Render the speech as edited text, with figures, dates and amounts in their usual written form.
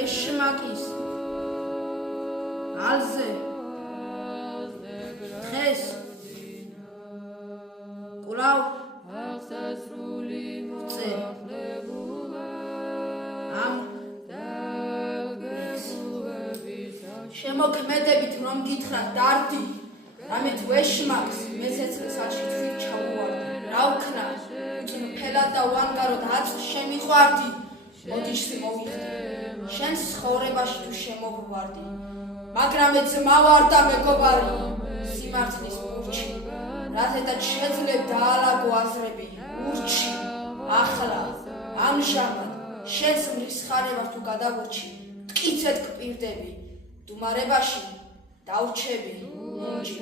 ეშმაკის ალზე დღეს კვლავ წე ამ შემოქმედებით რომ გითხრათ დარდი ამით ვეშმაკს მესეცლის ალში თვით ჩაუვარდი რა ვქნა წნფელად და უანგაროდ აწს შემიყვარდი ოდიშს მოვიხდი შენს ცხოვრებაში თუ შემოვვარდი მაგრამ ძმა ვარ და მეგობარი სიმართლის მურჩი რათედაც შეძლებ დაალაგო აზრები ურჩი ახლა ამჟამად შენს მრისხანებას თუ გადავურჩი მტკიცედ გპირდები დუმარებაში დავრჩები მუნჯი